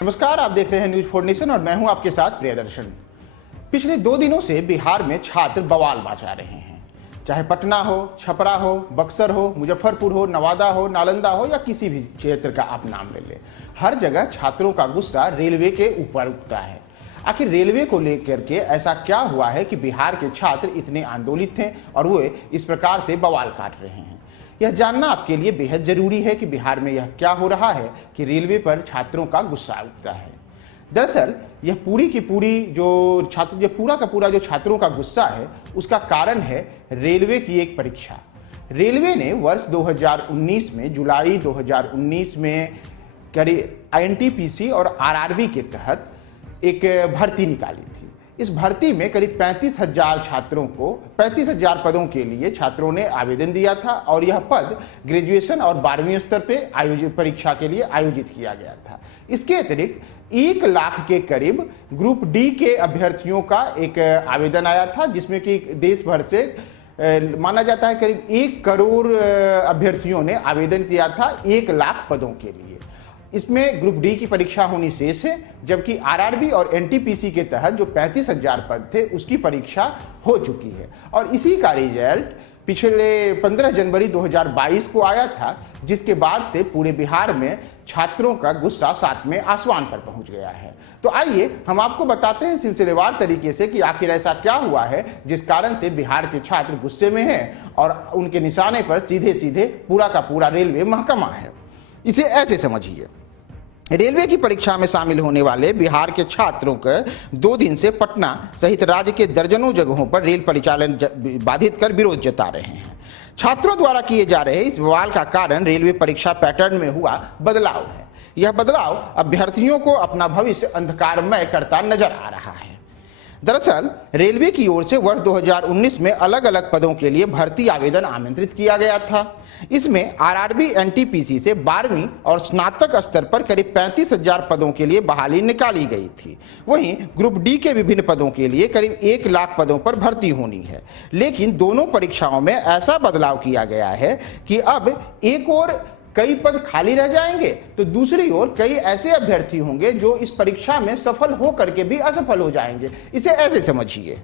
नमस्कार, आप देख रहे हैं न्यूज 4 नेशन और मैं हूं आपके साथ प्रियदर्शन। पिछले 2 दिनों से बिहार में छात्र बवाल मचा रहे हैं। चाहे पटना हो, छपरा हो, बक्सर हो, मुजफ्फरपुर हो, नवादा हो, नालंदा हो या किसी भी क्षेत्र का आप नाम ले लें, हर जगह छात्रों का गुस्सा रेलवे के ऊपर उठता है। आखिर रेलवे को लेकर के ऐसा क्या हुआ है कि बिहार के छात्र इतने आंदोलित थे और वे इस प्रकार से बवाल काट रहे हैं? यह जानना आपके लिए बेहद जरूरी है कि बिहार में यह क्या हो रहा है कि रेलवे पर छात्रों का गुस्सा उठता है। दरअसल यह पूरा का पूरा जो छात्रों का गुस्सा है उसका कारण है रेलवे की एक परीक्षा। रेलवे ने वर्ष 2019 में जुलाई 2019 में करीब एनटीपीसी और आरआरबी के तहत एक भर्ती निकाली थी। इस भर्ती में करीब 35,000 पदों के लिए छात्रों ने आवेदन दिया था और यह पद ग्रेजुएशन और 12वीं स्तर पे आयोजित परीक्षा के लिए आयोजित किया गया था। इसके अतिरिक्त 1 लाख के करीब ग्रुप डी के अभ्यर्थियों का एक आवेदन आया था, जिसमें कि देश भर से माना जाता है करीब 1 करोड़ अभ्यर्थियों ने आवेदन किया था 1 लाख पदों के लिए। इसमें ग्रुप डी की परीक्षा होनी शेष है, जबकि आरआरबी और एनटीपीसी के तहत जो 35,000 पद थे उसकी परीक्षा हो चुकी है और इसी का रिजल्ट पिछले 15 जनवरी 2022 को आया था, जिसके बाद से पूरे बिहार में छात्रों का गुस्सा 7वें आसमान पर पहुंच गया है। तो आइए हम आपको बताते हैं सिलसिलेवार तरीके से कि आखिर ऐसा क्या हुआ है जिस कारण से बिहार के छात्र गुस्से में हैं और उनके निशाने पर सीधे सीधे पूरा का पूरा रेलवे महकमा है। इसे ऐसे समझिए, रेलवे की परीक्षा में शामिल होने वाले बिहार के छात्रों के 2 दिन से पटना सहित राज्य के दर्जनों जगहों पर रेल परिचालन बाधित कर विरोध जता रहे हैं। छात्रों द्वारा किए जा रहे इस बवाल का कारण रेलवे परीक्षा पैटर्न में हुआ बदलाव है। यह बदलाव अभ्यर्थियों को अपना भविष्य अंधकारमय करता नजर आ रहा है। दरअसल रेलवे की ओर से वर्ष 2019 में अलग अलग पदों के लिए भर्ती आवेदन आमंत्रित किया गया था। इसमें आरआरबी एनटीपीसी से 12वीं और स्नातक स्तर पर करीब 35,000 पदों के लिए बहाली निकाली गई थी। वहीं ग्रुप डी के विभिन्न पदों के लिए करीब 1 लाख पदों पर भर्ती होनी है। लेकिन दोनों परीक्षाओं में ऐसा बदलाव किया गया है कि अब एक और कई पद खाली रह जाएंगे तो दूसरी ओर कई ऐसे अभ्यर्थी होंगे जो इस परीक्षा में सफल हो करके भी असफल हो जाएंगे। इसे ऐसे समझिए,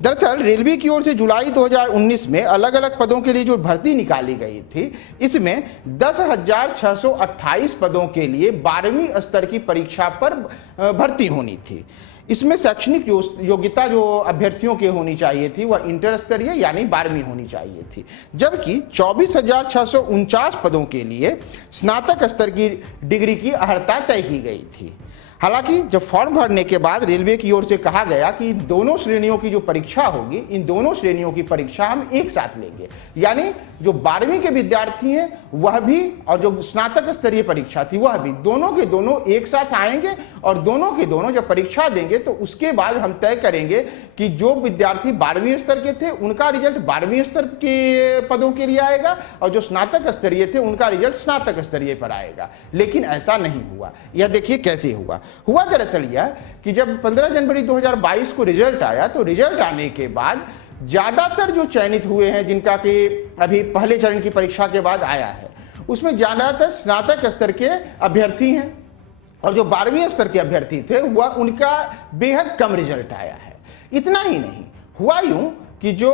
दरअसल रेलवे की ओर से जुलाई 2019 में अलग अलग पदों के लिए जो भर्ती निकाली गई थी, इसमें 10,628 पदों के लिए 12वीं स्तर की परीक्षा पर भर्ती होनी थी। इसमें शैक्षणिक योग्यता जो अभ्यर्थियों की होनी चाहिए थी वह इंटर स्तरीय यानी 12वीं होनी चाहिए थी, जबकि 24,649 पदों के लिए स्नातक स्तर की डिग्री की अर्हता तय की गई थी। हालांकि जब फॉर्म भरने के बाद रेलवे की ओर से कहा गया कि इन दोनों श्रेणियों की जो परीक्षा होगी, इन दोनों श्रेणियों की परीक्षा हम एक साथ लेंगे, यानी जो 12वीं के विद्यार्थी हैं वह भी और जो स्नातक स्तरीय परीक्षा थी वह भी, दोनों के दोनों एक साथ आएंगे और दोनों के दोनों जब परीक्षा देंगे तो उसके बाद हम तय करेंगे कि जो विद्यार्थी 12वीं स्तर के थे उनका रिजल्ट 12वीं स्तर के पदों के लिए आएगा और जो स्नातक स्तरीय थे उनका रिजल्ट स्नातक स्तरीय पर आएगा। लेकिन ऐसा नहीं हुआ। यह देखिए कैसे हुआ दरअसल यह कि जब 15 जनवरी 2022 को रिजल्ट आया तो रिजल्ट आने के बाद ज्यादातर जो चयनित हुए हैं, जिनका कि अभी पहले चरण की परीक्षा के बाद आया है, उसमें ज्यादातर स्नातक स्तर के अभ्यर्थी हैं और जो 12वीं स्तर के अभ्यर्थी थे वह उनका बेहद कम रिजल्ट आया है। इतना ही नहीं हुआ यूं कि जो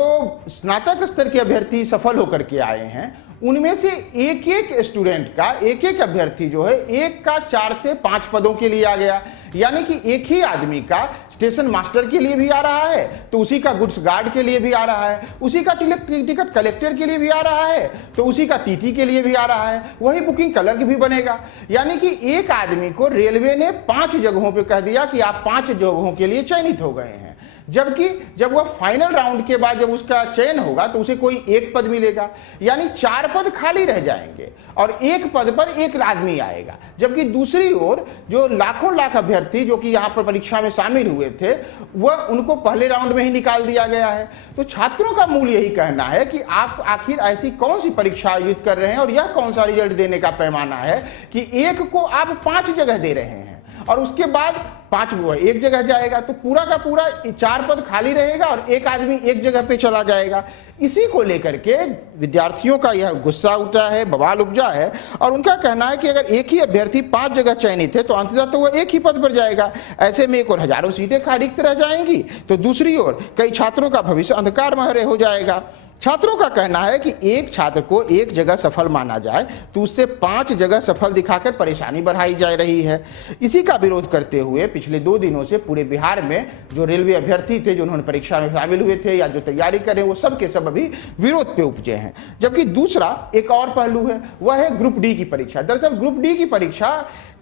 स्नातक स्तर के अभ्यर्थी सफल होकर के आए हैं उनमें से एक स्टूडेंट का, एक अभ्यर्थी जो है 1 का 4 से 5 पदों के लिए आ गया। यानी कि एक ही आदमी का स्टेशन मास्टर के लिए भी आ रहा है तो उसी का गुड्स गार्ड के लिए भी आ रहा है, उसी का टिकट कलेक्टर के लिए भी आ रहा है तो उसी का टीटी के लिए भी आ रहा है, वही बुकिंग क्लर्क भी बनेगा। यानी कि एक आदमी को रेलवे ने 5 जगहों पर कह दिया कि आप 5 जगहों के लिए चयनित हो गए हैं, जबकि जब वह फाइनल राउंड के बाद जब उसका चयन होगा तो उसे कोई 1 पद मिलेगा, यानी 4 पद खाली रह जाएंगे और 1 पद पर 1 आदमी आएगा। जबकि दूसरी ओर जो लाखों लाख अभ्यर्थी जो कि यहाँ पर परीक्षा में शामिल हुए थे वह उनको पहले राउंड में ही निकाल दिया गया है। तो छात्रों का मूल यही कहना है कि आप आखिर ऐसी कौन सी परीक्षा आयोजित कर रहे हैं और यह कौन सा रिजल्ट देने का पैमाना है कि 1 को आप 5 जगह दे रहे हैं और उसके बाद 5 वो एक जगह जाएगा, तो पूरा का पूरा 4 पद खाली रहेगा और एक आदमी एक जगह पे चला जाएगा। इसी को लेकर के विद्यार्थियों का यह गुस्सा उठा है, बवाल उपजा है, और उनका कहना है कि अगर एक ही अभ्यर्थी 5 जगह चयनित है तो अंततः तो वह एक ही पद पर जाएगा। ऐसे में एक और हजारों सीटें रिक्त रह जाएंगी, तो दूसरी ओर कई छात्रों का भविष्य अंधकारमय हो जाएगा। छात्रों का कहना है कि एक छात्र को एक जगह सफल माना जाए तो उससे 5 जगह सफल दिखाकर परेशानी बढ़ाई जा रही है। इसी का विरोध करते हुए पिछले 2 दिनों से पूरे बिहार में जो रेलवे अभ्यर्थी थे, जो उन्होंने परीक्षा में शामिल हुए थे या जो तैयारी करें, वो सब के सब अभी विरोध पे उपजे हैं। जबकि दूसरा एक और पहलू है, वह है ग्रुप डी की परीक्षा। दरअसल ग्रुप डी की परीक्षा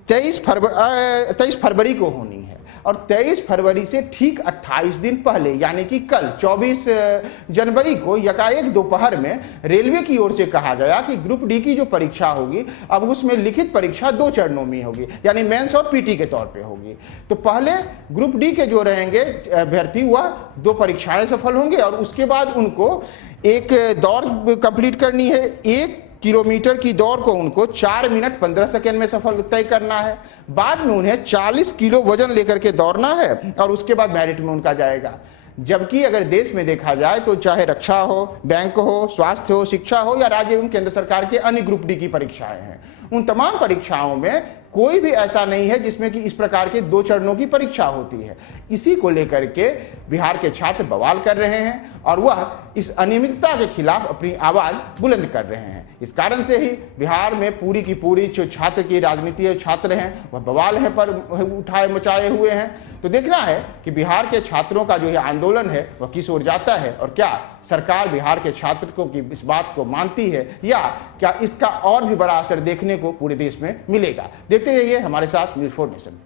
23 फरवरी को होनी है, और 23 फरवरी से ठीक 28 दिन पहले यानी कि कल 24 जनवरी को यकाएक दोपहर में रेलवे की ओर से कहा गया कि ग्रुप डी की जो परीक्षा होगी अब उसमें लिखित परीक्षा 2 चरणों में होगी, यानी मेंस और पीटी के तौर पे होगी। तो पहले ग्रुप डी के जो रहेंगे अभ्यर्थी वह 2 परीक्षाएं सफल होंगे और उसके बाद उनको एक दौड़ कंप्लीट करनी है। 1 किलोमीटर की दौड़ को उनको 4 मिनट 15 सेकेंड में सफल तय करना है। बाद में उन्हें 40 किलो वजन लेकर के दौड़ना है और उसके बाद मेरिट में उनका जाएगा। जबकि अगर देश में देखा जाए तो चाहे रक्षा हो, बैंक हो, स्वास्थ्य हो, शिक्षा हो या राज्य एवं केंद्र सरकार के अन्य ग्रुप डी की परीक्षाएं हैं, उन तमाम परीक्षाओं में कोई भी ऐसा नहीं है जिसमें कि इस प्रकार के 2 चरणों की परीक्षा होती है। इसी को लेकर के बिहार के छात्र बवाल कर रहे हैं और वह इस अनियमितता के खिलाफ अपनी आवाज बुलंद कर रहे हैं। इस कारण से ही बिहार में पूरी की पूरी जो छात्र की राजनीति छात्र हैं वह बवाल है पर उठाए मचाए हुए हैं। तो देखना है कि बिहार के छात्रों का जो ये आंदोलन है वह किस ओर जाता है और क्या सरकार बिहार के छात्र को की इस बात को मानती है या क्या इसका और भी बड़ा असर देखने को पूरे देश में मिलेगा। देखते रहिए हमारे साथ न्यूज़ 4 नेशन।